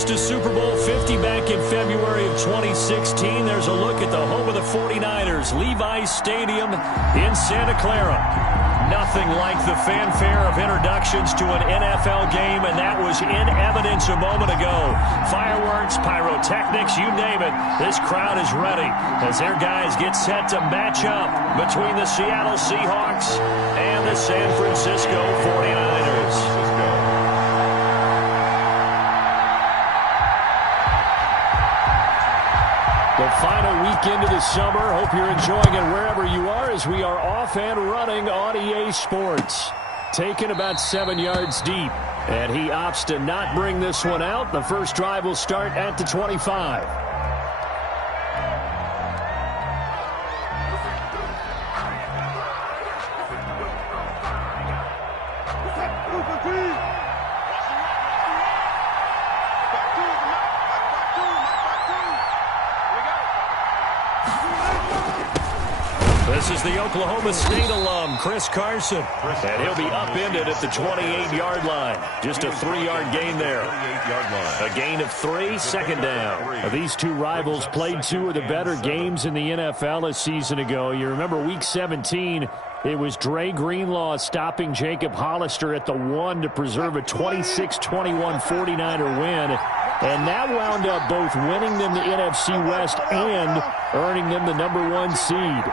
host to Super Bowl 50 back in February of 2016. There's a look at the home of the 49ers, Levi's Stadium in Santa Clara. Nothing like the fanfare of introductions to an NFL game, and that was in evidence a moment ago. Fireworks, pyrotechnics, you name it. This crowd is ready as their guys get set to match up between the Seattle Seahawks and the San Francisco 49ers. The final weekend of the summer. Hope you're enjoying it wherever you are as we are off and running on EA Sports. Taken about 7 yards deep, and he opts to not bring this one out. The first drive will start at the 25. This is the Oklahoma State alum, Chris Carson, and he'll be upended at the 28-yard line. Just a 3-yard gain there. A gain of 3, second down. These two rivals played 2 of the better games in the NFL a season ago. You remember Week 17, it was Dre Greenlaw stopping Jacob Hollister at the 1 to preserve a 26-21 49er win. And that wound up both winning them the NFC West and earning them the number 1 seed.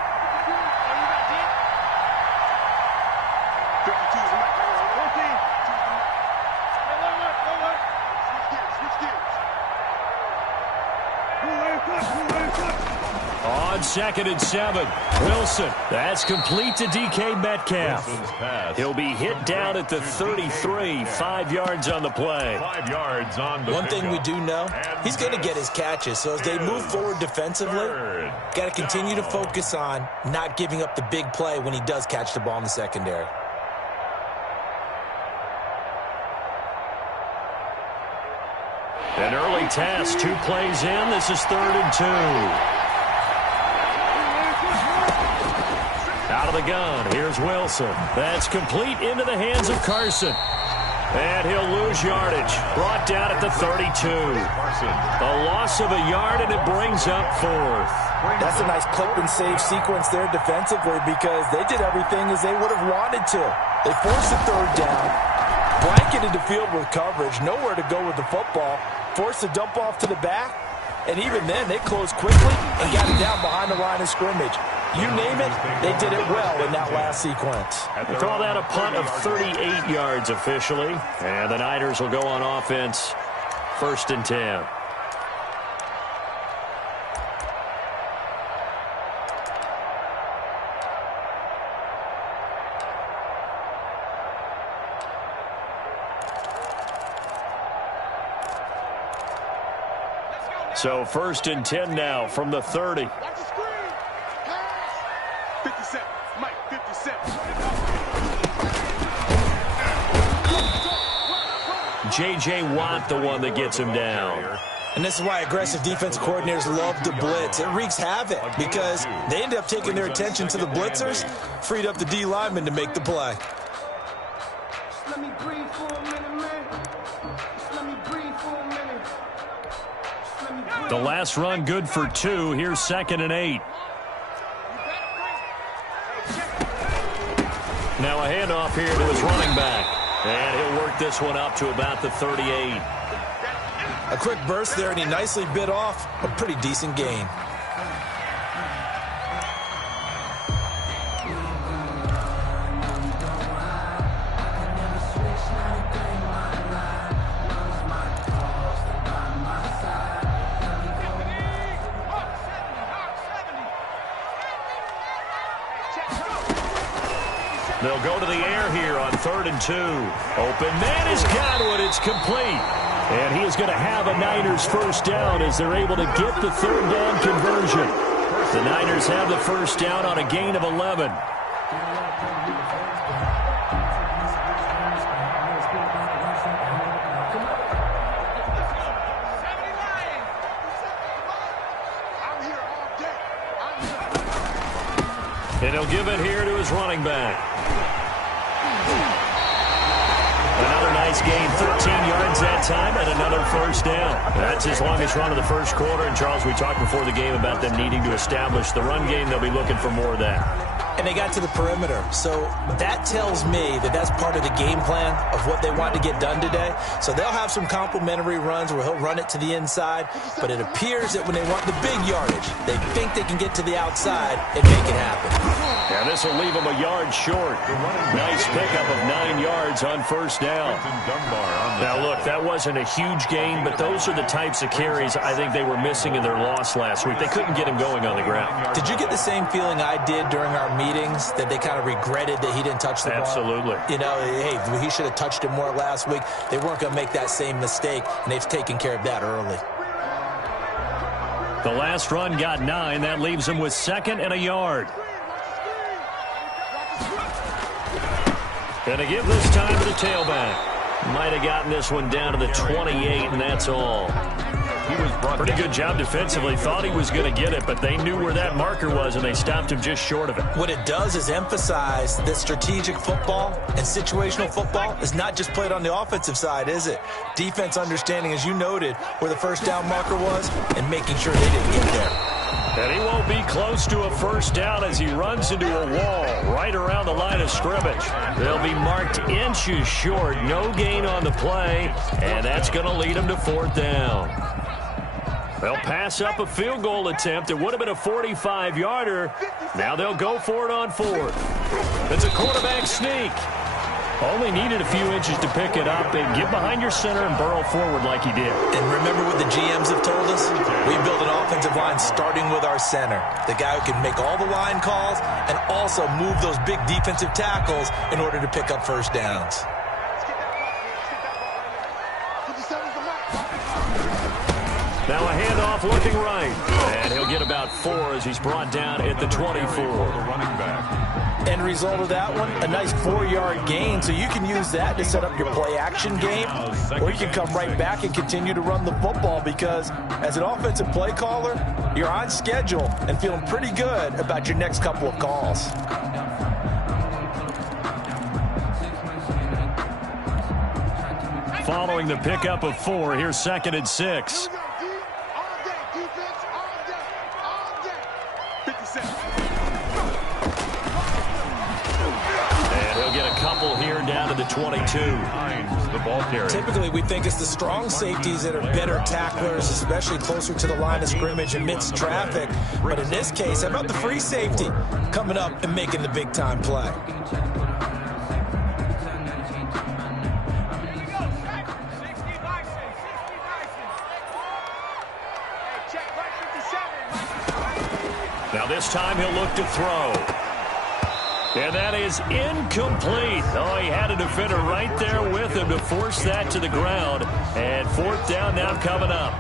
On 2nd and 7, Wilson. That's complete to DK Metcalf. He'll be hit down at the 33, 5 yards on the play. 5 yards on the One thing we do know, he's going to get his catches. So as they move forward defensively, got to continue to focus on not giving up the big play when he does catch the ball in the secondary. An early test, 2 plays in. This is 3rd and 2. Out of the gun, here's Wilson. That's complete into the hands of Carson. And he'll lose yardage. Brought down at the 32. A loss of a yard, and it brings up 4th. That's a nice clip and save sequence there defensively because they did everything as they would have wanted to. They forced the 3rd down, blanketed the field with coverage, nowhere to go with the football, forced to dump off to the back, and even then they closed quickly and got it down behind the line of scrimmage. You name it, they did it well in that last sequence. We call that a punt of 38 yards officially. And the Niners will go on offense, 1st and 10. So 1st and 10 now from the 30. 57, Mike, 57. J.J. Watt, the one that gets him down. And this is why aggressive defensive coordinators love to blitz. It wreaks havoc because they end up taking their attention to the blitzers, freed up the D lineman to make the play. Let me breathe for a minute, man. Let me breathe for a minute. The last run good for 2. Here's 2nd and 8. Now a handoff here to his running back. And he'll work this one up to about the 38. A quick burst there, and he nicely bit off a pretty decent gain. They'll go to the air here on 3rd and 2. Open man is Godwin. It's complete. And he is going to have a Niners first down as they're able to get the 3rd down conversion. The Niners have the first down on a gain of 11. And he'll give it here to his running back. Another nice gain, 13 yards that time, and another first down. That's his longest run of the first quarter. And, Charles, we talked before the game about them needing to establish the run game. They'll be looking for more of that. And they got to the perimeter. So that tells me that that's part of the game plan of what they want to get done today. So they'll have some complementary runs where he'll run it to the inside. But it appears that when they want the big yardage, they think they can get to the outside and make it happen. And this will leave them a yard short. Nice pickup of 9 yards on first down. Now, look, that wasn't a huge gain, but those are the types of carries I think they were missing in their loss last week. They couldn't get him going on the ground. Did you get the same feeling I did during our meetings, that they kind of regretted that he didn't touch the ball? Absolutely. You know, hey, he should have touched it more last week. They weren't going to make that same mistake, and they've taken care of that early. The last run got 9. That leaves them with 2nd and a yard. Going to give this time to the tailback. Might have gotten this one down to the 28, and that's all. Pretty good job defensively. Thought he was going to get it, but they knew where that marker was, and they stopped him just short of it. What it does is emphasize that strategic football and situational football is not just played on the offensive side, is it? Defense understanding, as you noted, where the first down marker was and making sure they didn't get there. And he won't be close to a first down as he runs into a wall right around the line of scrimmage. They'll be marked inches short. No gain on the play, and that's going to lead him to 4th down. They'll pass up a field goal attempt. It would have been a 45-yarder. Now they'll go for it on 4th. It's a quarterback sneak. Only needed a few inches to pick it up. And get behind your center and burrow forward like he did. And remember what the GMs have told us? We build an offensive line starting with our center. The guy who can make all the line calls and also move those big defensive tackles in order to pick up first downs. Now a handoff looking right. And he'll get about 4 as he's brought down at the 24. End result of that one, a nice 4-yard gain. So you can use that to set up your play-action game, or you can come right back and continue to run the football because as an offensive play caller, you're on schedule and feeling pretty good about your next couple of calls. Following the pickup of 4, here's 2nd and 6. Here down to the 22. The ball carrier. Typically, we think it's the strong safeties that are better tacklers, especially closer to the line of scrimmage amidst traffic. But in this case, how about the free safety coming up and making the big-time play? Now this time he'll look to throw. And that is incomplete. Oh, he had a defender right there with him to force that to the ground. And 4th down now coming up.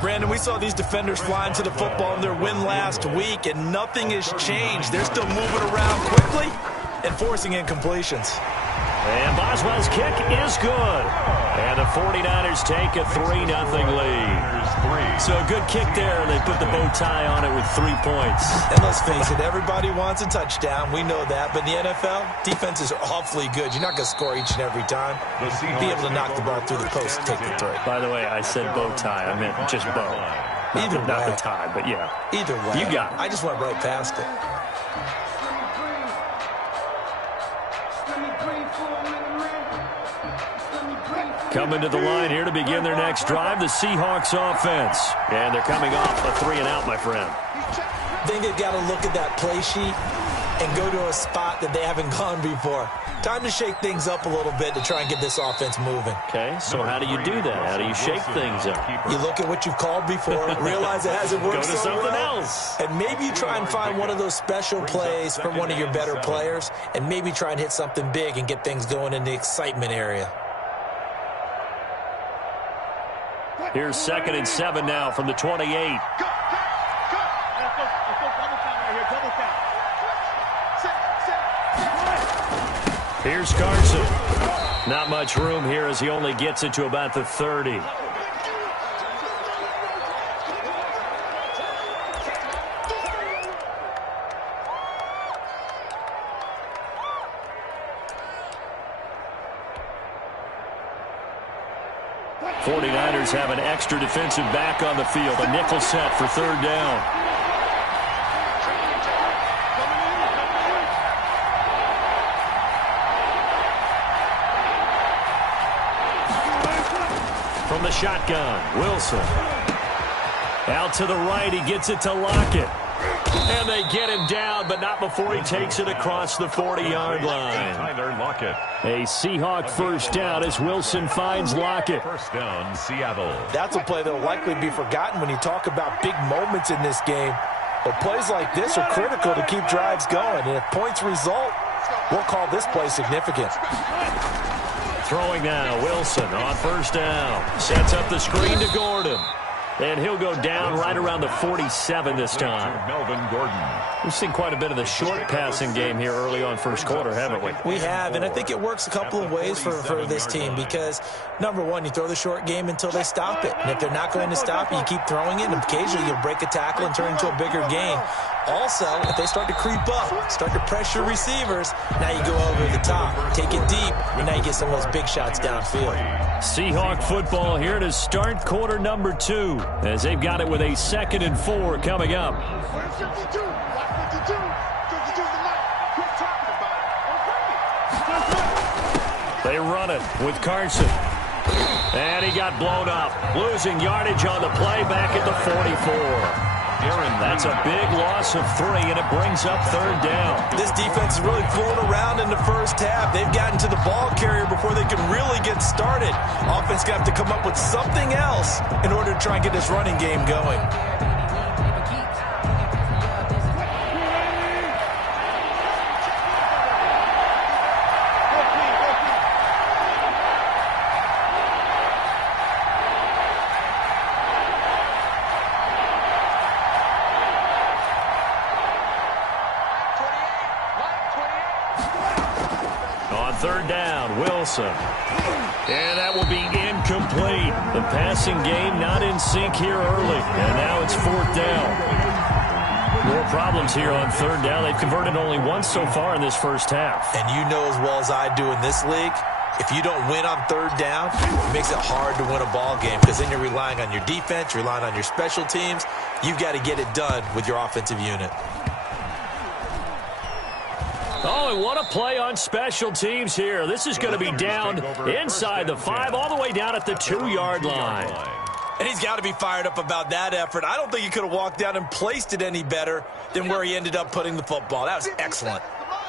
Brandon, we saw these defenders flying to the football in their win last week, and nothing has changed. They're still moving around quickly and forcing incompletions. And Boswell's kick is good. And the 49ers take a 3-0 lead. So a good kick there, and they put the bow tie on it with 3 points. And let's face it, everybody wants a touchdown. We know that. But in the NFL, defenses are awfully good. You're not going to score each and every time. Be able to knock the ball through the post and take the throw. By the way, I said bow tie. I meant just bow. Not the tie, but yeah. Either way. You got it. I just went right past it. Coming to the line here to begin their next drive, the Seahawks offense. And they're coming off a 3-and-out, my friend. I think they've got to look at that play sheet and go to a spot that they haven't gone before. Time to shake things up a little bit to try and get this offense moving. Okay, so how do you do that? How do you shake things up? You look at what you've called before, realize it hasn't worked Go to something else. And maybe you try and find one of those special plays from one of your better players, and maybe try and hit something big and get things going in the excitement area. Here's 2nd and 7 now from the 28. Here's Carson. Not much room here as he only gets it to about the 30. 49ers have an extra defensive back on the field. A nickel set for third down. From the shotgun, Wilson. Out to the right, he gets it to Lockett. And they get him down, but not before he takes it across the 40-yard line. Tyler Lockett. A Seahawk first down as Wilson finds Lockett. First down, Seattle. That's a play that will likely be forgotten when you talk about big moments in this game. But plays like this are critical to keep drives going. And if points result, we'll call this play significant. Throwing now, Wilson on first down. Sets up the screen to Gordon. And he'll go down right around the 47 this time. Melvin Gordon. We've seen quite a bit of the short passing game here early on first quarter, haven't we? We have, and I think it works a couple of ways for this team because, number one, you throw the short game until they stop it. And if they're not going to stop it, you keep throwing it, and occasionally you'll break a tackle and turn it into a bigger gain. Also, if they start to creep up, start to pressure receivers, now you go over the top, take it deep, and now you get some of those big shots downfield. Seahawk football here to start quarter number 2 as they've got it with a 2nd and 4 coming up. They run it with Carson. And he got blown up, losing yardage on the play back at the 44. That's a big loss of 3, and it brings up third down. This defense is really fooling around in the first half. They've gotten to the ball carrier before they can really get started. Offense got to come up with something else in order to try and get this running game going. Third down, Wilson. And that will be incomplete. The passing game not in sync here early. And now it's 4th down. More problems here on third down. They've converted only once so far in this first half. And you know as well as I do in this league, if you don't win on third down, it makes it hard to win a ball game because then you're relying on your defense, you're relying on your special teams. You've got to get it done with your offensive unit. Oh, and what a play on special teams here. This is going to be down inside the 5, all the way down at the 2-yard line. And he's got to be fired up about that effort. I don't think he could have walked down and placed it any better than where he ended up putting the football. That was excellent.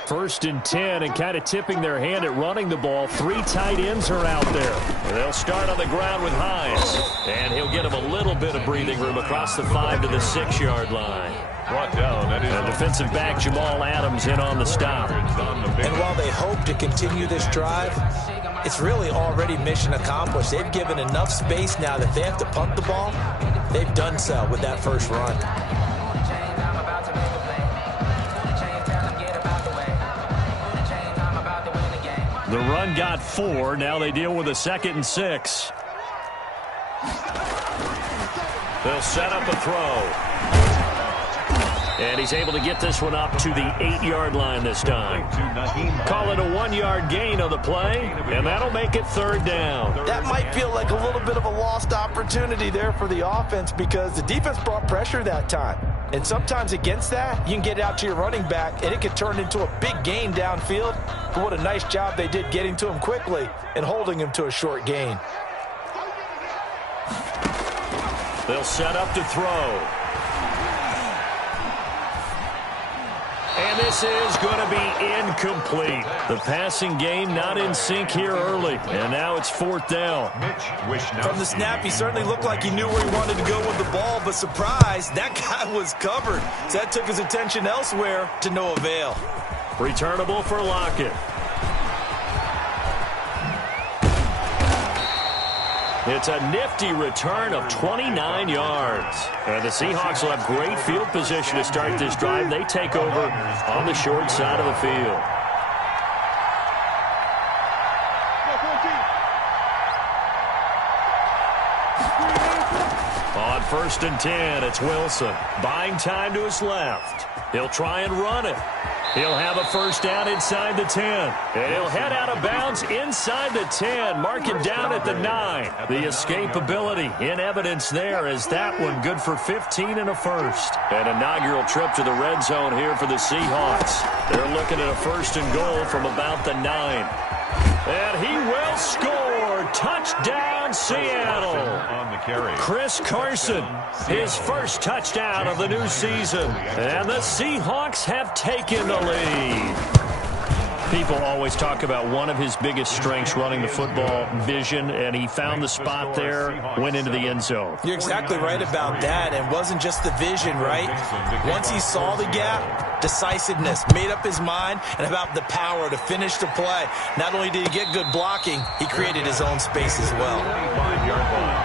1st and 10, and kind of tipping their hand at running the ball. 3 tight ends are out there. They'll start on the ground with Hines. And he'll get him a little bit of breathing room across the 5 to the 6-yard line. Brought down. And defensive back Jamal Adams in on the stop. And while they hope to continue this drive, it's really already mission accomplished. They've given enough space now that they have to punt the ball. They've done so with that first run. The run got 4. Now they deal with a 2nd and 6. They'll set up a throw. And he's able to get this one up to the 8-yard line this time. Call it a 1-yard gain on the play, and that'll make it third down. That might feel like a little bit of a lost opportunity there for the offense because the defense brought pressure that time. And sometimes against that, you can get out to your running back, and it can turn into a big gain downfield. But what a nice job they did getting to him quickly and holding him to a short gain. They'll set up to throw. And this is going to be incomplete. The passing game not in sync here early. And now it's 4th down. From the snap, he certainly looked like he knew where he wanted to go with the ball, but surprise, that guy was covered. So that took his attention elsewhere to no avail. Returnable for Lockett. It's a nifty return of 29 yards. And the Seahawks will have great field position to start this drive. They take over on the short side of the field. On 1st and 10, it's Wilson. Buying time to his left. He'll try and run it. He'll have a first down inside the 10. And he'll head out of bounds inside the 10. Mark him down at the 9. The escapability in evidence there as that one good for 15 and a first. An inaugural trip to the red zone here for the Seahawks. They're looking at a first and goal from about the 9. And he will score. Touchdown, Seattle. On the carry. Chris Carson, his first touchdown of the new season. And the Seahawks have taken the lead. People always talk about one of his biggest strengths running the football, vision, and he found the spot there, went into the end zone. You're exactly right about that, and wasn't just the vision, right? Once he saw the gap, decisiveness, made up his mind, and about the power to finish the play. Not only did he get good blocking, he created his own space as well. 25-yard line.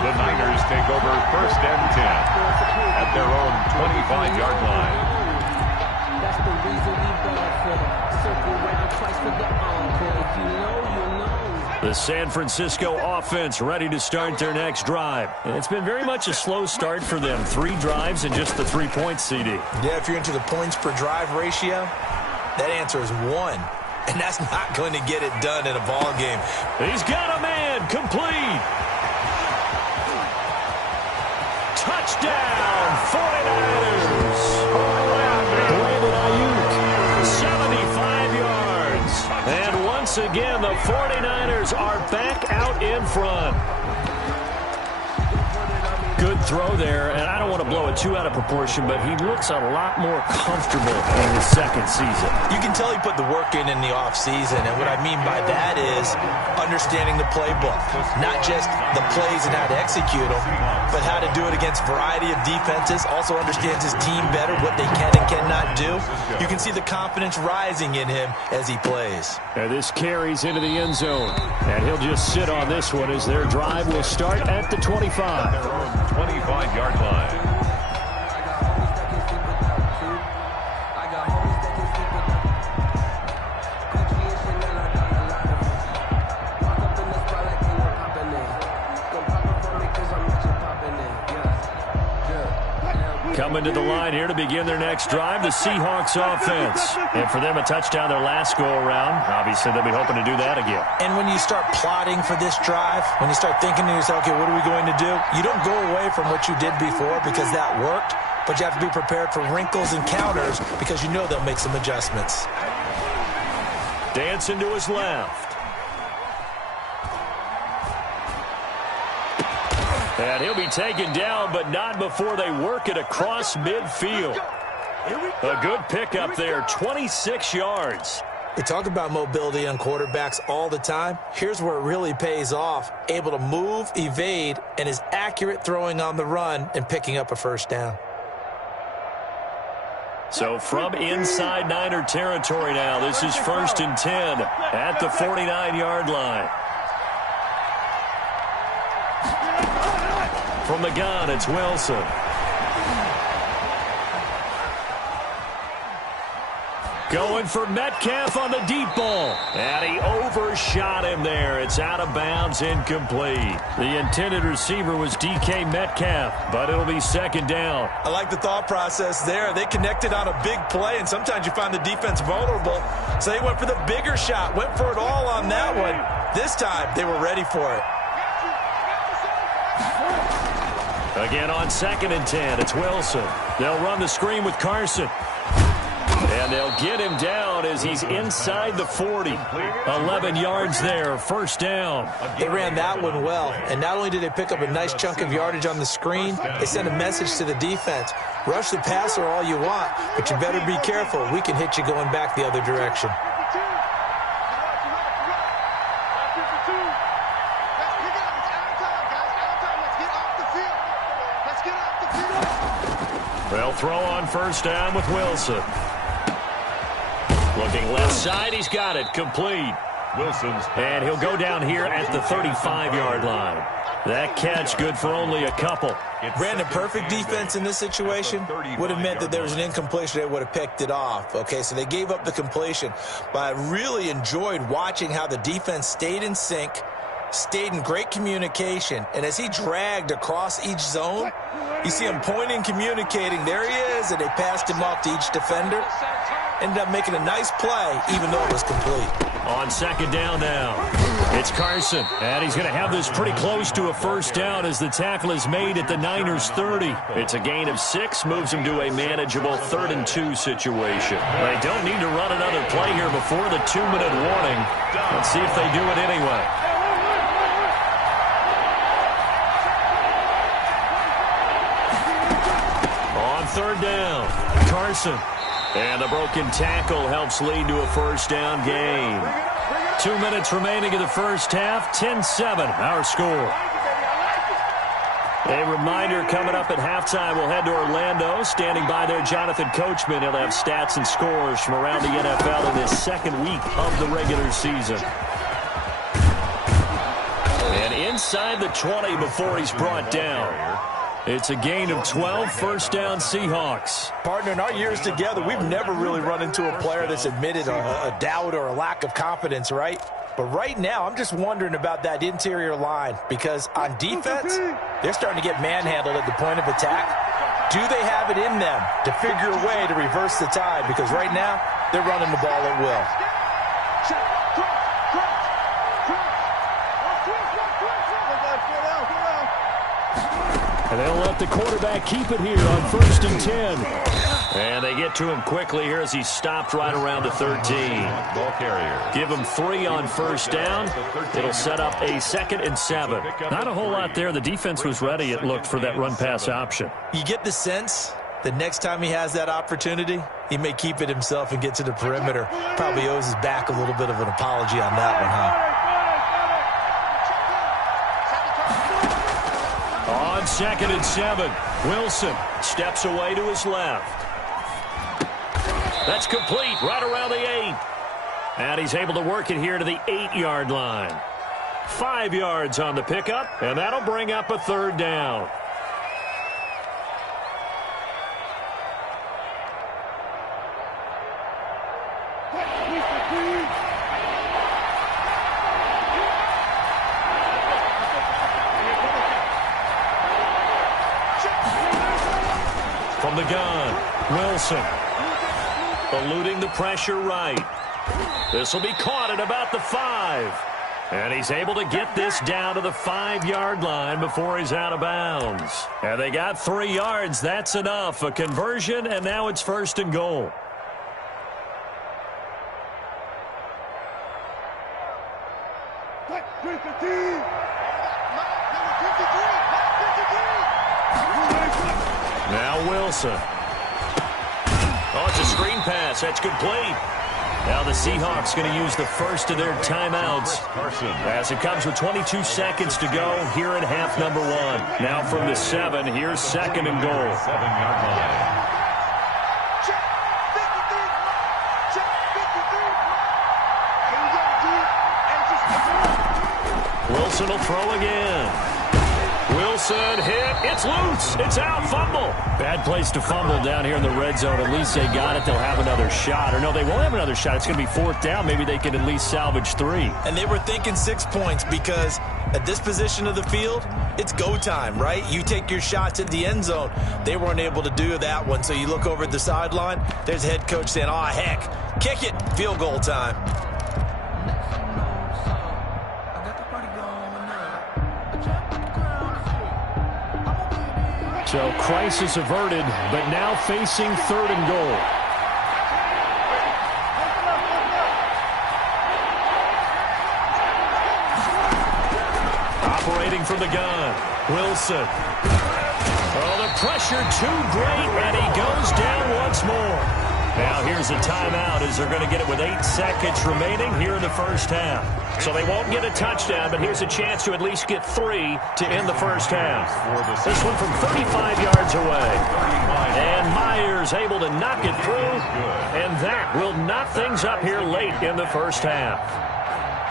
The Niners take over first and 10 at their own 25-yard line. That's the reason we ball for. Circle right twice for the encore. If you know. The San Francisco offense ready to start their next drive. And it's been very much a slow start for them. 3 drives and just the 3 points, CD. Yeah, if you're into the points per drive ratio, that answer is 1. And that's not going to get it done in a ball game. He's got a man, complete. Touchdown, 49ers. Brandon Ayuk, 75 yards. And once again, the 49ers are back out in front. Good throw there, and I don't want to blow it too out of proportion, but he looks a lot more comfortable in his second season. You can tell he put the work in the offseason, and what I mean by that is understanding the playbook. Not just the plays and how to execute them, but how to do it against a variety of defenses. Also understands his team better, what they can and cannot do. You can see the confidence rising in him as he plays. And this carries into the end zone, and he'll just sit on this one as their drive will start at the 25. 25-yard line. Coming to the line here to begin their next drive, the Seahawks offense. And for them, a touchdown their last go-around. Obviously, they'll be hoping to do that again. And when you start plotting for this drive, when you start thinking to yourself, okay, what are we going to do? You don't go away from what you did before because that worked, but you have to be prepared for wrinkles and counters because you know they'll make some adjustments. Dancing to his left. And he'll be taken down, but not before they work it across midfield. A good pickup there, 26 yards. We talk about mobility on quarterbacks all the time. Here's where it really pays off. Able to move, evade, and is accurate throwing on the run and picking up a first down. So from inside Niner territory now, this is 1st and 10 at the 49-yard line. From the gun, it's Wilson. Going for Metcalf on the deep ball. And he overshot him there. It's out of bounds, incomplete. The intended receiver was DK Metcalf, but it'll be second down. I like the thought process there. They connected on a big play, and sometimes you find the defense vulnerable. So they went for the bigger shot, went for it all on that one. This time, they were ready for it. Again on 2nd and 10, it's Wilson. They'll run the screen with Carson. And they'll get him down as he's inside the 40. 11 yards there, first down. They ran that one well, and not only did they pick up a nice chunk of yardage on the screen, they sent a message to the defense. Rush the passer all you want, but you better be careful. We can hit you going back the other direction. They'll throw on first down with Wilson. Looking left side, he's got it, complete. Wilson's and he'll go down here at the 35-yard line. That catch good for only a couple. Brandon, perfect defense in this situation would have meant that there was an incompletion. They would have picked it off. Okay, so they gave up the completion. But I really enjoyed watching how the defense stayed in sync, stayed in great communication. And as he dragged across each zone, you see him pointing, communicating. There he is, and they passed him off to each defender. ended up making a nice play, even though it was complete. On second down now, it's Carson, and he's going to have this pretty close to a first down as the tackle is made at the Niners' 30. It's a gain of 6, moves him to a manageable 3rd and 2 situation. They don't need to run another play here before the 2-minute warning. Let's see if they do it anyway. On third down, Carson. And the broken tackle helps lead to a first down gain. 2 minutes remaining in the first half, 10-7, our score. A reminder coming up at halftime, we'll head to Orlando. Standing by there, Jonathan Coachman. He'll have stats and scores from around the NFL in this second week of the regular season. And inside the 20 before he's brought down. It's a gain of 12, first down Seahawks. Partner, in our years together, we've never really run into a player that's admitted a doubt or a lack of confidence, right? But right now, I'm just wondering about that interior line because on defense, they're starting to get manhandled at the point of attack. Do they have it in them to figure a way to reverse the tide? Because right now, they're running the ball at will. And they'll let the quarterback keep it here on 1st and 10. And they get to him quickly here as he stopped right around the 13. Ball carrier. Give him 3 on first down. It'll set up a 2nd and 7. Not a whole lot there. The defense was ready, it looked, for that run-pass option. You get the sense that next time he has that opportunity, he may keep it himself and get to the perimeter. Probably owes his back a little bit of an apology on that one, huh? On 2nd and 7, Wilson steps away to his left. That's complete right around the 8. And he's able to work it here to the 8-yard line. 5 yards on the pickup, and that'll bring up a 3rd down. From the gun, Wilson. Eluding the pressure right. This will be caught at about the 5. And he's able to get this down to the 5-yard line before he's out of bounds. And they got 3 yards. That's enough. A conversion, and now it's 1st and goal. Now Wilson. Oh, it's a screen pass. That's complete. Now the Seahawks going to use the first of their timeouts as it comes with 22 seconds to go here in half number 1. Now from the 7, here's 2nd and goal. 7-yard line. Wilson will throw again. Wilson hit. It's loose. It's out. Fumble. Bad place to fumble down here in the red zone. At least they got it. They'll have another shot. Or no, they won't have another shot. It's going to be 4th down. Maybe they can at least salvage 3. And they were thinking 6 points because at this position of the field, it's go time, right? You take your shots at the end zone. They weren't able to do that one. So you look over at the sideline. There's the head coach saying, oh, heck, kick it. Field goal time. So crisis averted, but now facing 3rd and goal. Operating from the gun, Wilson. Oh, the pressure too great, and he goes down once more. Now here's a timeout as they're going to get it with 8 seconds remaining here in the first half. So they won't get a touchdown, but here's a chance to at least get 3 to end the first half. This one from 35 yards away. And Myers able to knock it through, and that will knock things up here late in the first half.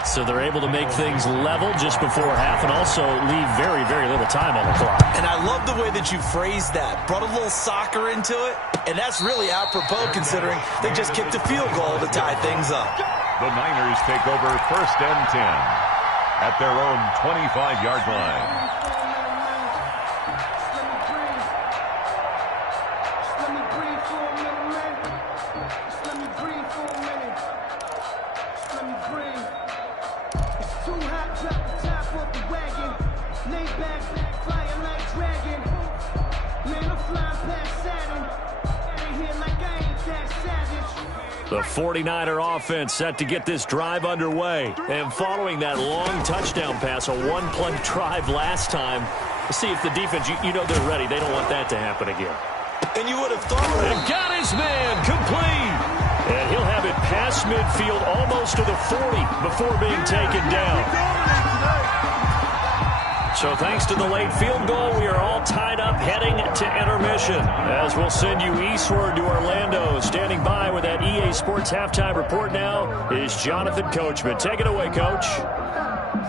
So they're able to make things level just before half and also leave very, very little time on the clock. And I love the way that you phrased that. Brought a little soccer into it, and that's really apropos considering they just kicked a field goal to tie things up. The Niners take over 1st and 10 at their own 25-yard line. The 49er offense set to get this drive underway. And following that long touchdown pass, a one-play drive last time, see if the defense, you know they're ready. They don't want that to happen again. And you would have thought... And got his man complete. And he'll have it past midfield almost to the 40 before being taken down. So thanks to the late field goal, we are all tied up heading to intermission. As we'll send you eastward to Orlando. Standing by with that EA Sports halftime report now is Jonathan Coachman. Take it away, Coach.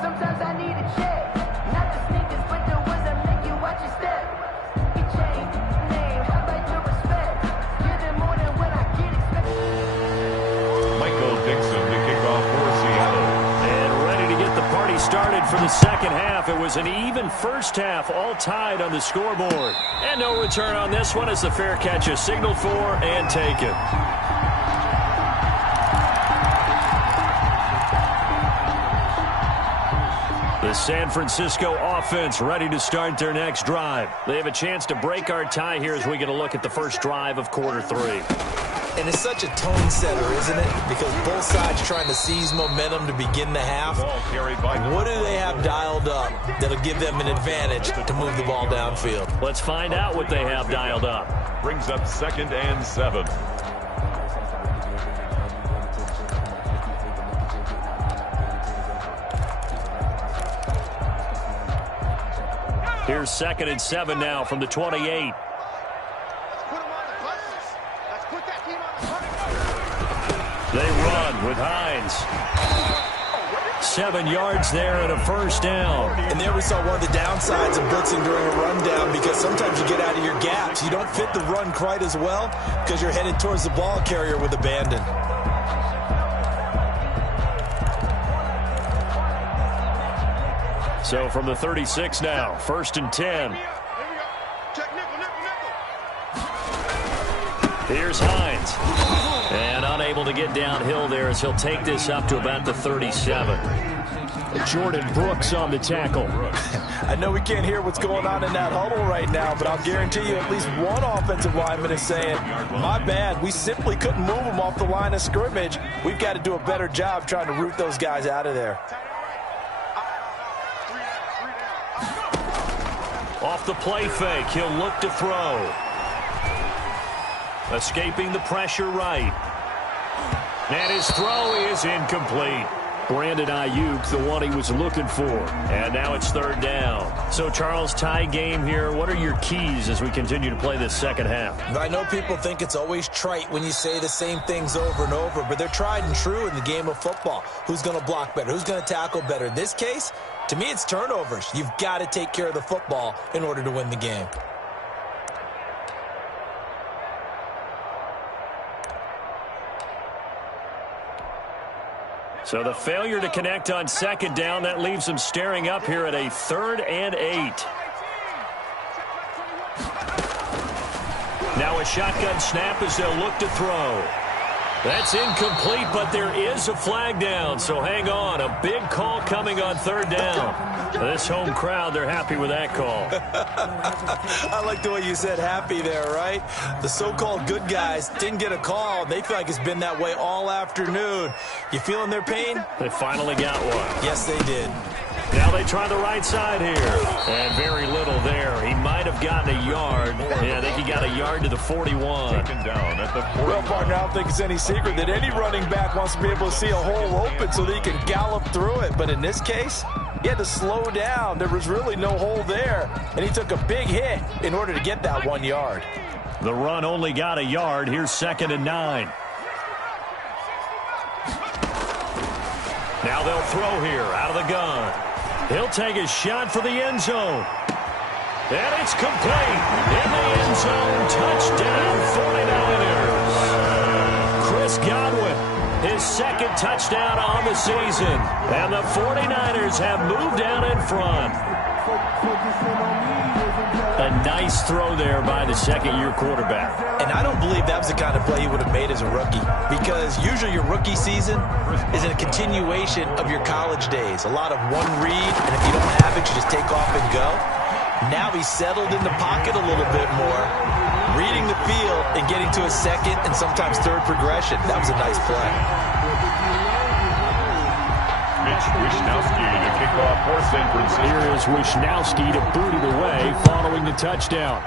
Sometimes I need a check. Not the sneakers, but the ones that make you watch your step. You change name, how about your respect? Give them more than what I get expected. Michael Dixon to kick off for Seattle. And ready to get the party started for the second half. It was an even first half, all tied on the scoreboard. And no return on this one as the fair catch is signaled for and taken. The San Francisco offense ready to start their next drive. They have a chance to break our tie here as we get a look at the first drive of quarter 3. And it's such a tone setter, isn't it? Because both sides trying to seize momentum to begin the half. What do they have dialed up that'll give them an advantage to move the ball downfield? Let's find out what they have dialed up. Brings up 2nd and 7. Here's 2nd and 7 now from the 28. They run with Hines. 7 yards there and a first down. And there we saw one of the downsides of blitzing during a rundown, because sometimes you get out of your gaps. You don't fit the run quite as well because you're headed towards the ball carrier with abandon. So from the 36 now, 1st and 10. Here's Hines. And unable to get downhill there as he'll take this up to about the 37. Jordan Brooks on the tackle. I know we can't hear what's going on in that huddle right now, but I'll guarantee you at least one offensive lineman is saying, my bad, we simply couldn't move them off the line of scrimmage. We've got to do a better job trying to root those guys out of there. Off the play fake, he'll look to throw. Escaping the pressure right. And his throw is incomplete. Brandon Ayuk, the one he was looking for. And now it's 3rd down. So, Charles, tie game here. What are your keys as we continue to play this second half? I know people think it's always trite when you say the same things over and over, but they're tried and true in the game of football. Who's going to block better? Who's going to tackle better? In this case, to me, it's turnovers. You've got to take care of the football in order to win the game. So the failure to connect on 2nd down, that leaves them staring up here at a 3rd and 8. Now a shotgun snap as they'll look to throw. That's incomplete, but there is a flag down, so hang on. A big call coming on 3rd down. This home crowd, they're happy with that call. I like the way you said happy there, right? The so-called good guys didn't get a call. They feel like it's been that way all afternoon. You feeling their pain? They finally got one. Yes, they did. Now they try the right side here. And very little there. He might have gotten a yard. Yeah, I think he got a yard to the 41. Taken down at the 40. Well, partner, I don't think it's any secret that any running back wants to be able to see a hole open so that he can gallop through it. But in this case, he had to slow down. There was really no hole there. And he took a big hit in order to get that 1 yard. The run only got a yard. Here's 2nd and 9. Now they'll throw here out of the gun. He'll take a shot for the end zone. And it's complete. In the end zone, touchdown 49ers. Chris Godwin, his 2nd touchdown on the season. And the 49ers have moved down in front. A nice throw there by the second-year quarterback. And I don't believe that was the kind of play he would have made as a rookie, because usually your rookie season is a continuation of your college days. A lot of one read, and if you don't have it, you just take off and go. Now he's settled in the pocket a little bit more, reading the field and getting to a second and sometimes third progression. That was a nice play. Wishnowski to kick off for San Francisco. Here is Wishnowski to boot it away following the touchdown.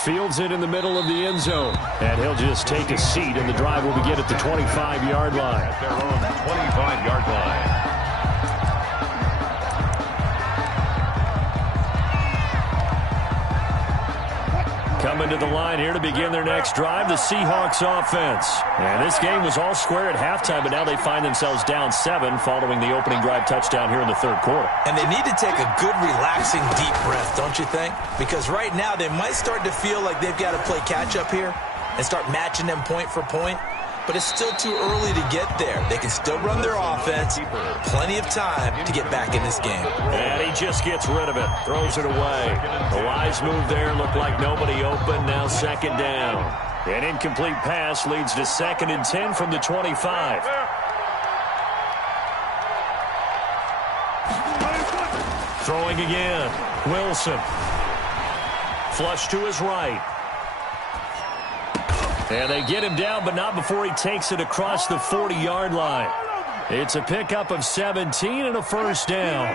Fields it in the middle of the end zone. And he'll just take a seat, and the drive will begin at the 25-yard line. At their own 25-yard line. Coming to the line here to begin their next drive, the Seahawks offense. And this game was all square at halftime, but now they find themselves down 7 following the opening drive touchdown here in the third quarter. And they need to take a good, relaxing, deep breath, don't you think? Because right now they might start to feel like they've got to play catch-up here and start matching them point for point. But it's still too early to get there. They can still run their offense. Plenty of time to get back in this game. And he just gets rid of it. Throws it away. The wise move there. Looked like nobody open. Now second down. An incomplete pass leads to 2nd and 10 from the 25. Throwing again. Wilson. Flush to his right. And they get him down, but not before he takes it across the 40-yard line. It's a pickup of 17 and a first down.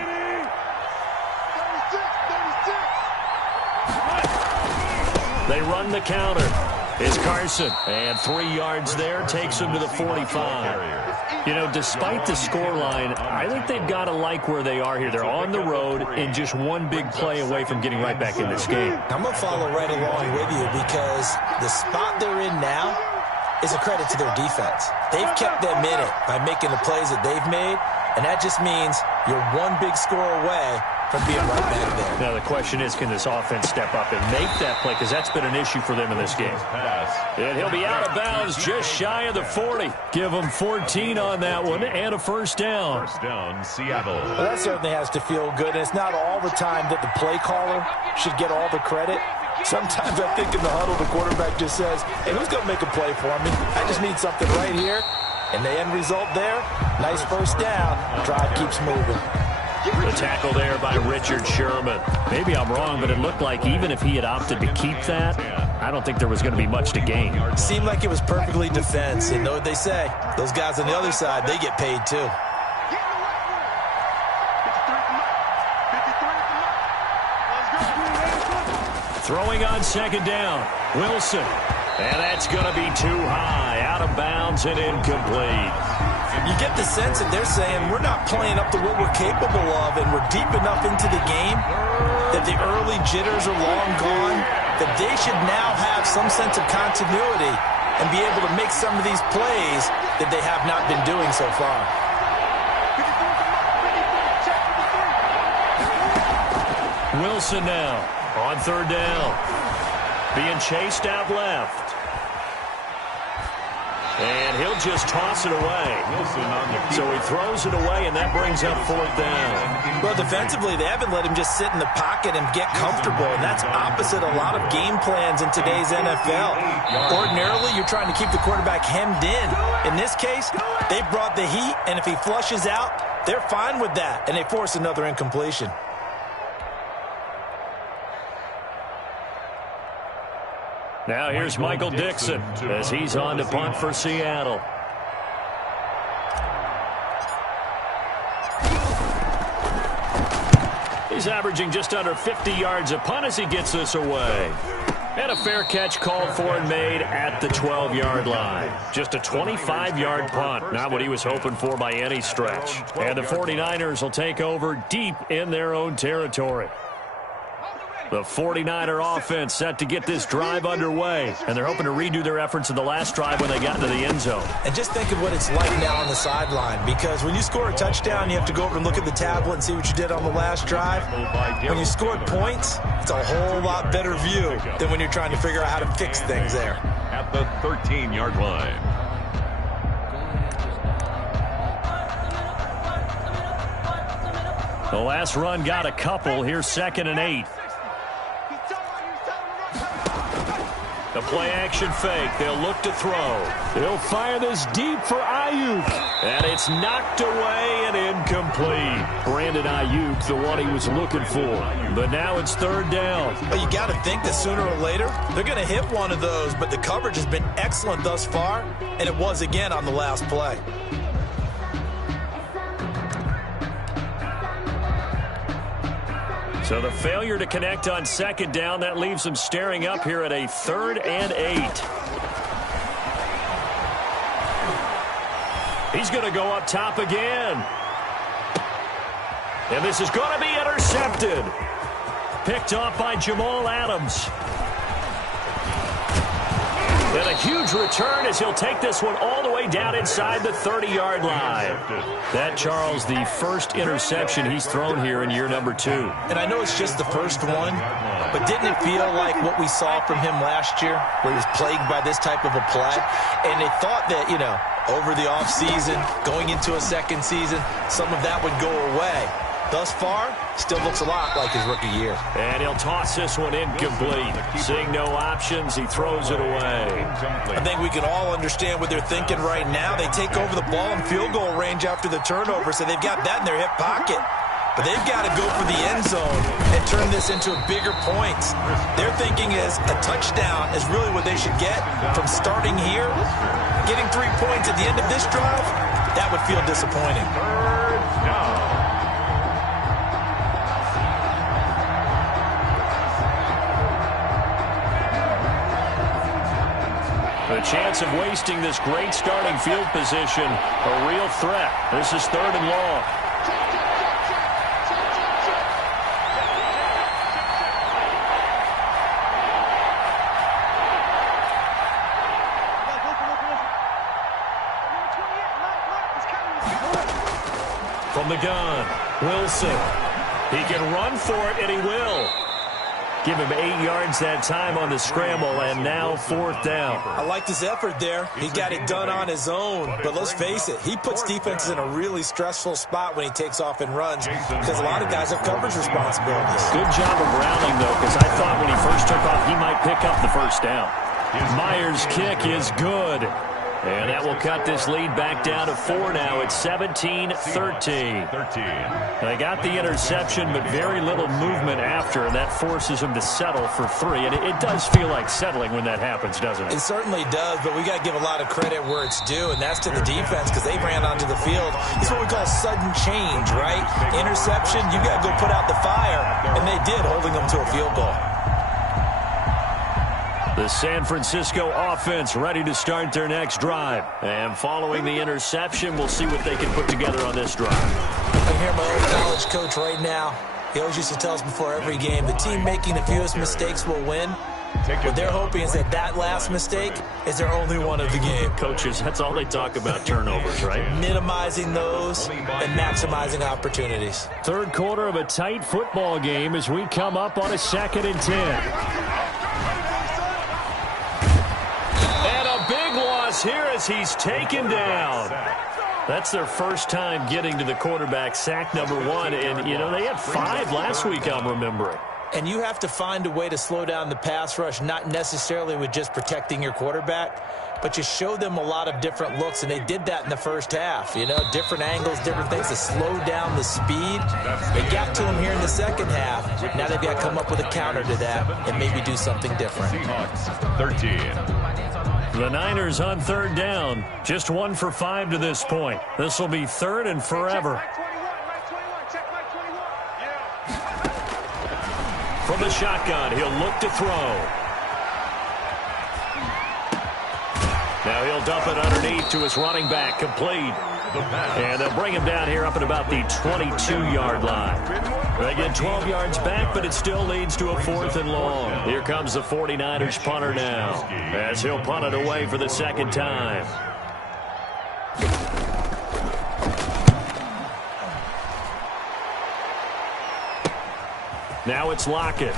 They run the counter. Is Carson. And 3 yards there takes him to the 45. You know, despite the scoreline, I think they've got to like where they are here. They're on the road and just one big play away from getting right back in this game. I'm going to follow right along with you because the spot they're in now is a credit to their defense. They've kept them in it by making the plays that they've made, and that just means you're one big score away from being right back there. Now the question is, can this offense step up and make that play? Because that's been an issue for them in this game. And he'll be out of bounds just shy of the 40. Give him 14 on that one and a first down. First down, Seattle. Well, that certainly has to feel good. And it's not all the time that the play caller should get all the credit. Sometimes I think in the huddle, the quarterback just says, hey, who's going to make a play for me? I just need something right here. And the end result there, nice first down. Drive keeps moving. The tackle there by Richard Sherman. Maybe I'm wrong, but it looked like even if he had opted to keep that, I don't think there was going to be much to gain. Seemed like it was perfectly defense. You know what they say? Those guys on the other side, they get paid too. Throwing on second down. Wilson. And that's going to be too high. Out of bounds and incomplete. You get the sense that they're saying we're not playing up to what we're capable of, and we're deep enough into the game that the early jitters are long gone, that they should now have some sense of continuity and be able to make some of these plays that they have not been doing so far. Wilson now on third down. Being chased out left. And he'll just toss it away. So he throws it away, and that brings up fourth down. Well, defensively, they haven't let him just sit in the pocket and get comfortable, and that's opposite a lot of game plans in today's NFL. Ordinarily, you're trying to keep the quarterback hemmed in. In this case, they brought the heat, and if he flushes out, they're fine with that, and they force another incompletion. Now here's Michael Dixon as he's on to punt for Seattle. He's averaging just under 50 yards a punt as he gets this away. And a fair catch called for and made at the 12-yard line. Just a 25-yard punt, not what he was hoping for by any stretch. And the 49ers will take over deep in their own territory. The 49er offense set to get this drive underway, and they're hoping to redo their efforts in the last drive when they got into the end zone. And just think of what it's like now on the sideline, because when you score a touchdown, you have to go over and look at the tablet and see what you did on the last drive. When you scored points, it's a whole lot better view than when you're trying to figure out how to fix things there. At the 13-yard line. The last run got a couple. Here's 2nd and 8. The play-action fake. They'll look to throw. They'll fire this deep for Ayuk. And it's knocked away and incomplete. Brandon Ayuk, the one he was looking for. But now it's 3rd down. Well, you got to think that sooner or later, they're going to hit one of those. But the coverage has been excellent thus far, and it was again on the last play. So the failure to connect on 2nd down, that leaves them staring up here at a 3rd and 8. He's going to go up top again. And this is going to be intercepted. Picked off by Jamal Adams. And a huge return as he'll take this one all the way down inside the 30-yard line. That, Charles, the first interception he's thrown here in year number 2. And I know it's just the first one, but didn't it feel like what we saw from him last year, where he was plagued by this type of a play? And they thought that, you know, over the offseason, going into a second season, some of that would go away. Thus far, still looks a lot like his rookie year. And he'll toss this one incomplete. Seeing no options, he throws it away. I think we can all understand what they're thinking right now. They take over the ball in field goal range after the turnover, so they've got that in their hip pocket. But they've got to go for the end zone and turn this into bigger points. Their thinking is a touchdown is really what they should get from starting here. Getting 3 points at the end of this drive, that would feel disappointing. The chance of wasting this great starting field position, a real threat. This is 3rd and long. From the gun, Wilson. He can run for it, and he will. Give him 8 yards that time on the scramble, and now 4th down. I liked his effort there. He got it done on his own. But let's face it, he puts defenses in a really stressful spot when he takes off and runs, because a lot of guys have coverage responsibilities. Good job of rounding, though, because I thought when he first took off, he might pick up the 1st down. Myers' kick is good. And that will cut this lead back down to 4 now. It's 17-13. They got the interception, but very little movement after, and that forces them to settle for 3. And it does feel like settling when that happens, doesn't it? It certainly does, but we got to give a lot of credit where it's due, and that's to the defense, because they ran onto the field. It's what we call sudden change, right? Interception, you got to go put out the fire, and they did, holding them to a field goal. The San Francisco offense ready to start their next drive. And following the interception, we'll see what they can put together on this drive. I hear my old college coach right now. He always used to tell us before every game, the team making the fewest mistakes will win. What they're hoping is that that last mistake is their only one of the game. Coaches, that's all they talk about, turnovers, right? Minimizing those and maximizing opportunities. 3rd quarter of a tight football game as we come up on a 2nd and 10. Here as he's taken down. That's their first time getting to the quarterback, sack number 1. And, you know, they had 5 last week, I'm remembering. And you have to find a way to slow down the pass rush, not necessarily with just protecting your quarterback, but you show them a lot of different looks, and they did that in the first half. You know, different angles, different things to slow down the speed. They got to him here in the second half. Now they've got to come up with a counter to that and maybe do something different. Seahawks 13. The Niners on 3rd down. Just 1 for 5 to this point. This will be 3rd and forever. From the shotgun, he'll look to throw. Now he'll dump it underneath to his running back, complete. And they'll bring him down here up at about the 22-yard line. They get 12 yards back, but it still leads to a 4th and long. Here comes the 49ers punter now, as he'll punt it away for the 2nd time. Now it's Lockett.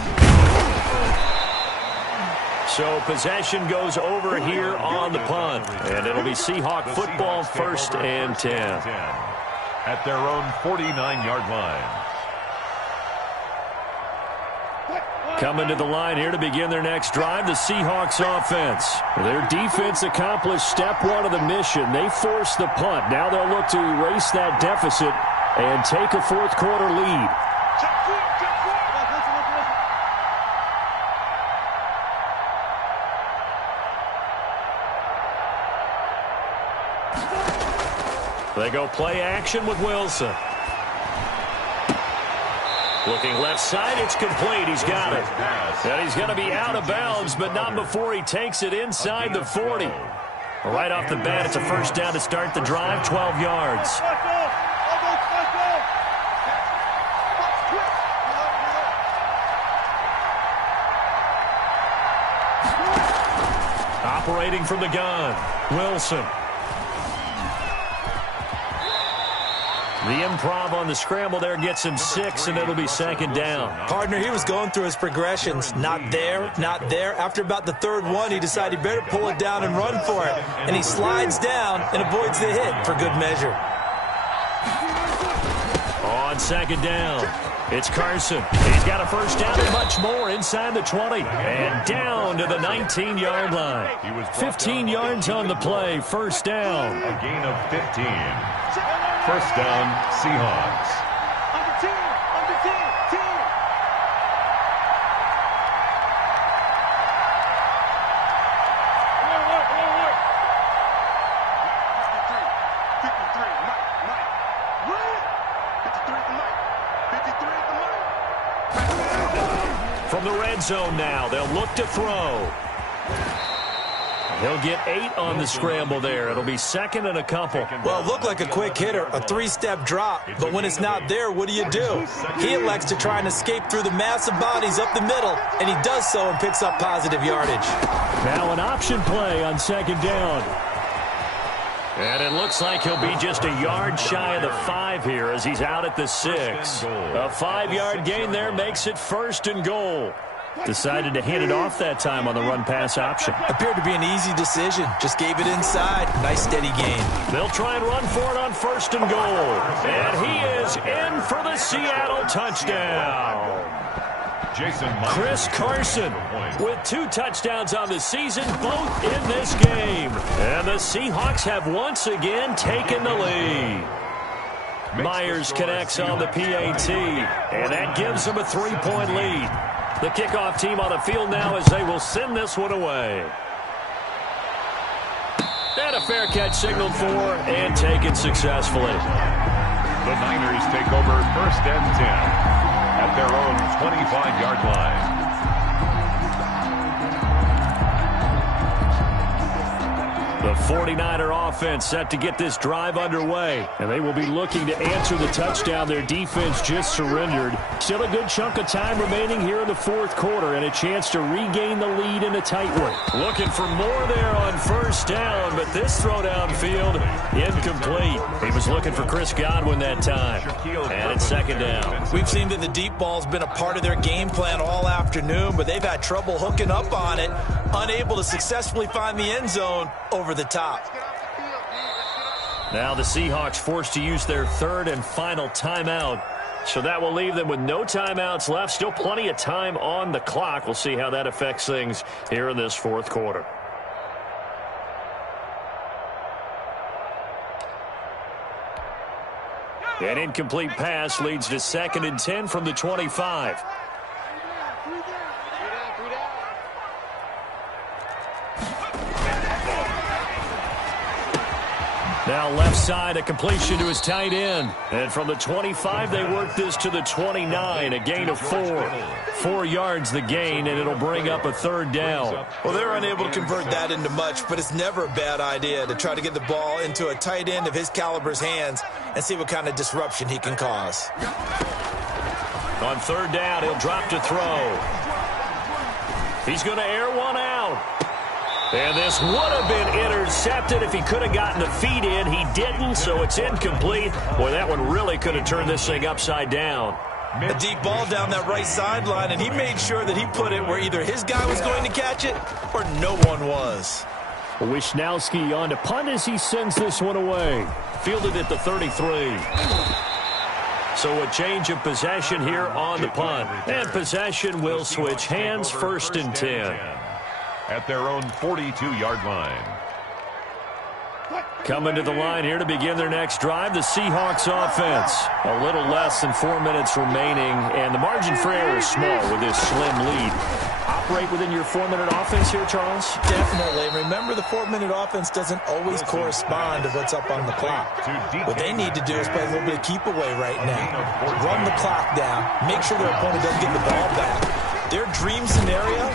So possession goes over here on the punt. And it'll be Seahawk football, 1st and 10. At their own 49-yard line. Coming to the line here to begin their next drive, the Seahawks offense. Their defense accomplished step one of the mission. They forced the punt. Now they'll look to erase that deficit and take a fourth quarter lead. They go play action with Wilson. Looking left side, it's complete. He's got it. And he's going to be out of bounds, but not before he takes it inside the 40. Right off the bat, it's a first down to start the drive, 12 yards. Operating from the gun, Wilson. The improv on the scramble there gets him 6, and it'll be second down. Partner, he was going through his progressions. Not there, not there. After about the third one, he decided he better pull it down and run for it. And he slides down and avoids the hit for good measure. On second down, it's Carson. He's got a first down and much more inside the 20. And down to the 19-yard line. 15 yards on the play, first down. A gain of 15. First down, Seahawks. On the team. From the red zone now, they'll look to throw. He'll get 8 on the scramble there. It'll be second and a couple. Well, it looked like a quick hitter, a 3-step drop. But when it's not there, what do? He elects to try and escape through the massive bodies up the middle, and he does so and picks up positive yardage. Now an option play on second down. And it looks like he'll be just a yard shy of the 5 here as he's out at the 6. A 5-yard gain there makes it first and goal. Decided to hand it off that time on the run-pass option. Appeared to be an easy decision. Just gave it inside. Nice, steady gain. They'll try and run for it on first and goal. And he is in for the Seattle touchdown. Chris Carson with 2 touchdowns on the season, both in this game. And the Seahawks have once again taken the lead. Myers connects on the PAT, and that gives them a 3-point lead. The kickoff team on the field now as they will send this one away. And a fair catch signaled for and taken successfully. The Niners take over first and 10 at their own 25-yard line. The 49er offense set to get this drive underway, and they will be looking to answer the touchdown their defense just surrendered. Still a good chunk of time remaining here in the fourth quarter and a chance to regain the lead in a tight one. Looking for more there on first down, but this throw downfield incomplete. He was looking for Chris Godwin that time, and it's second down. We've seen that the deep ball's been a part of their game plan all afternoon, but they've had trouble hooking up on it, unable to successfully find the end zone over the top. Now the Seahawks forced to use their third and final timeout. So that will leave them with no timeouts left. Still plenty of time on the clock. We'll see how that affects things here in this fourth quarter. An incomplete pass leads to second and 10 from the 25. Now left side, a completion to his tight end. And from the 25, they work this to the 29, a gain of 4. 4 yards the gain, and it'll bring up a third down. Well, they're unable to convert that into much, but it's never a bad idea to try to get the ball into a tight end of his caliber's hands and see what kind of disruption he can cause. On third down, he'll drop to throw. He's going to air one out. And this would have been intercepted if he could have gotten the feet in. He didn't, so it's incomplete. Boy, that one really could have turned this thing upside down. A deep ball down that right sideline, and he made sure that he put it where either his guy was going to catch it or no one was. Wisnowski on to punt as he sends this one away. Fielded at the 33. So a change of possession here on the punt. And possession will switch hands, 1st and 10. At their own 42-yard line. Coming to the line here to begin their next drive, the Seahawks offense. A little less than 4 minutes remaining, and the margin for error is small with this slim lead. Operate within your 4-minute offense here, Charles? Definitely. Remember, the 4-minute offense doesn't always correspond to what's up on the clock. What they need to do is play a little bit of keep away right now. Run the clock down. Make sure their opponent doesn't get the ball back. Their dream scenario,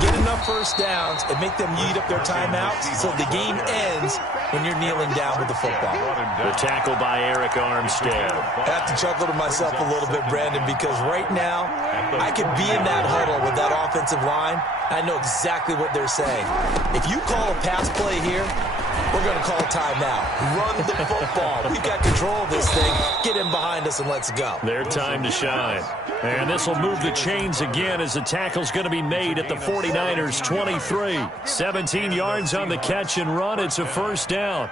get enough first downs and make them eat up their timeouts so the game ends when you're kneeling down with the football. The tackle by Eric Armstead. I have to chuckle to myself a little bit, Brandon, because right now I could be in that huddle with that offensive line. I know exactly what they're saying. If you call a pass play here, we're going to call a timeout. Run the football. We've got control of this thing. Get in behind us and let's go. Their time to shine. And this will move the chains again as the tackle's going to be made at the 49ers 23. 17 yards on the catch and run. It's a 1st down.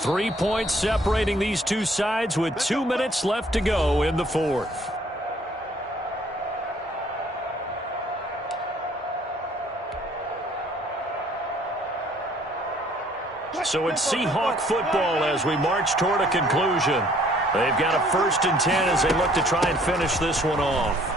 Three points separating these two sides with 2 minutes left to go in the 4th. So it's Seahawk football as we march toward a conclusion. They've got a 1st and 10 as they look to try and finish this one off.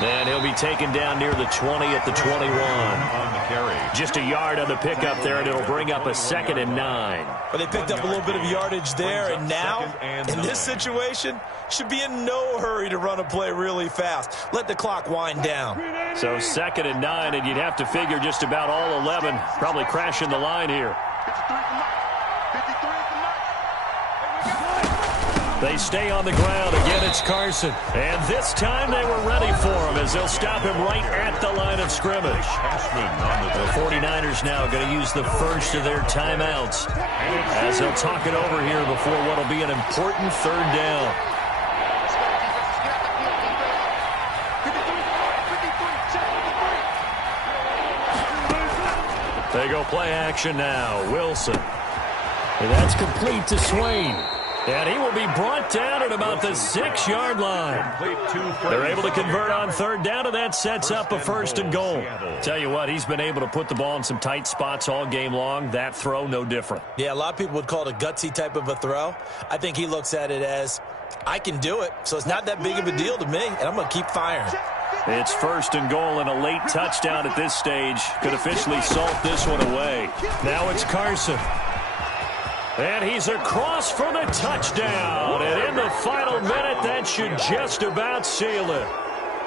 And he'll be taken down near the 20 at the 21. On the carry. Just a yard on the pickup there, and it'll bring up a 2nd and 9. But they picked up a little bit of yardage there, and now, in this situation, should be in no hurry to run a play really fast. Let the clock wind down. So 2nd and 9, and you'd have to figure just about all 11 probably crashing the line here. They stay on the ground. Again, it's Carson. And this time they were ready for him as they'll stop him right at the line of scrimmage. The 49ers now going to use the first of their timeouts as they'll talk it over here before what will be an important 3rd down. They go play action now. Wilson. And that's complete to Swain. And he will be brought down at about the 6-yard line. They're able to convert on 3rd down, and that sets up a 1st and goal. Tell you what, he's been able to put the ball in some tight spots all game long. That throw, no different. Yeah, a lot of people would call it a gutsy type of a throw. I think he looks at it as, I can do it, so it's not that big of a deal to me, and I'm going to keep firing. It's 1st and goal, and a late touchdown at this stage could officially salt this one away. Now it's Carson. And he's across for the touchdown. And in the final minute, that should just about seal it.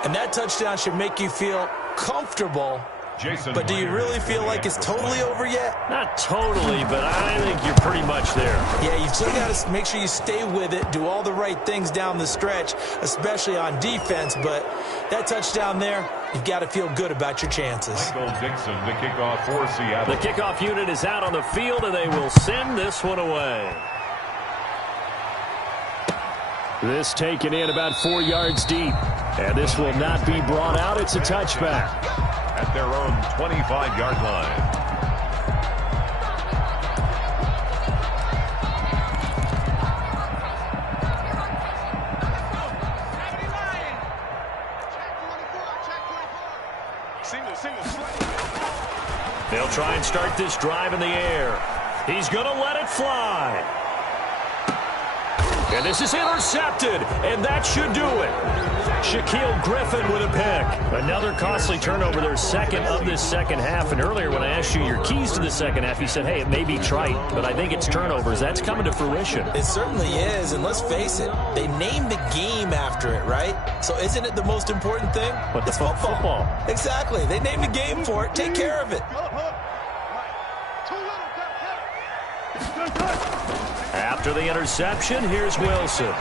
And that touchdown should make you feel comfortable. But do you really feel like it's totally over yet? Not totally, but I think you're pretty much there. Yeah, you've still got to make sure you stay with it, do all the right things down the stretch, especially on defense. But that touchdown there, you've got to feel good about your chances. Michael Dixon, the kickoff for Seattle. The kickoff unit is out on the field, and they will send this one away. This taken in about 4 yards deep. And this will not be brought out. It's a touchback. At their own 25-yard line. They'll try and start this drive in the air. He's going to let it fly. And this is intercepted, and that should do it. Shaquille Griffin with a pick. Another costly turnover, their 2nd of this second half. And earlier when I asked you your keys to the second half, you said, hey, it may be trite, but I think it's turnovers. That's coming to fruition. It certainly is, and let's face it, they named the game after it, right? So isn't it the most important thing? But it's football. Exactly. They named the game for it. Take care of it. After the interception, here's Wilson.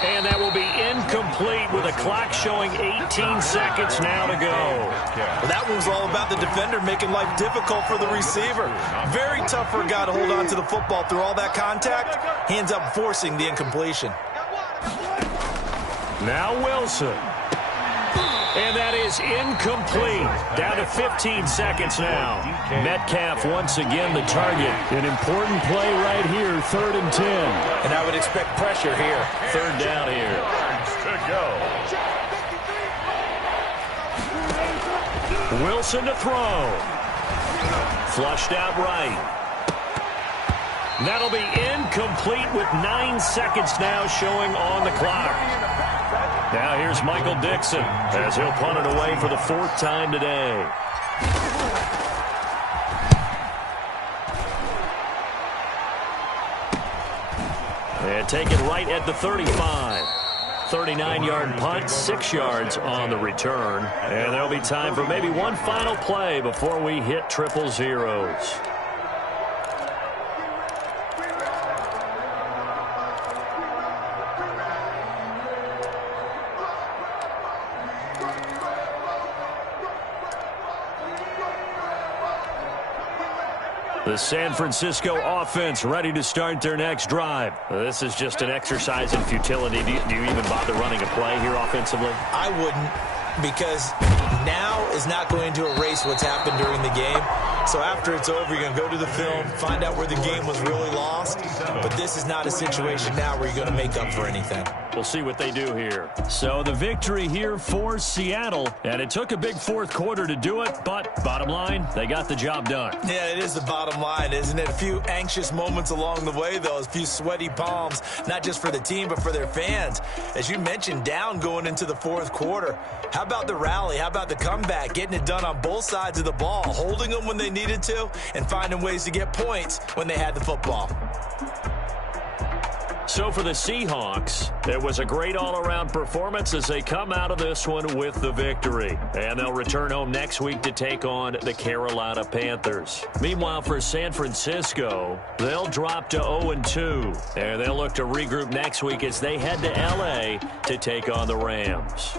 And that will be incomplete with a clock showing 18 seconds now to go. Well, that one was all about the defender making life difficult for the receiver. Very tough for a guy to hold on to the football through all that contact. He ends up forcing the incompletion. Now Wilson. And that is incomplete. Down to 15 seconds now. Metcalf once again the target. An important play right here, 3rd and 10. And I would expect pressure here. 3rd down here. To go. Wilson to throw. Flushed out right. That'll be incomplete with 9 seconds now showing on the clock. Now here's Michael Dixon as he'll punt it away for the 4th time today. And take it right at the 35. 39-yard punt, 6 yards on the return. And there'll be time for maybe one final play before we hit triple zeros. The San Francisco offense ready to start their next drive. This is just an exercise in futility. Do you even bother running a play here offensively? I wouldn't, because now is not going to erase what's happened during the game. So after it's over, you're going to go to the film, find out where the game was really lost. But this is not a situation now where you're going to make up for anything. We'll see what they do here. So the victory here for Seattle, and it took a big 4th quarter to do it, but bottom line, they got the job done. Yeah, it is the bottom line, isn't it? A few anxious moments along the way, though, a few sweaty palms, not just for the team, but for their fans. As you mentioned, down going into the 4th quarter. How about the rally? How about the comeback? Getting it done on both sides of the ball, holding them when they needed to, and finding ways to get points when they had the football. So for the Seahawks, it was a great all-around performance as they come out of this one with the victory. And they'll return home next week to take on the Carolina Panthers. Meanwhile, for San Francisco, they'll drop to 0-2. And they'll look to regroup next week as they head to L.A. to take on the Rams.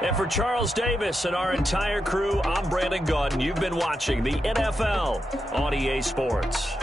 And for Charles Davis and our entire crew, I'm Brandon Gaudin. You've been watching the NFL on EA Sports.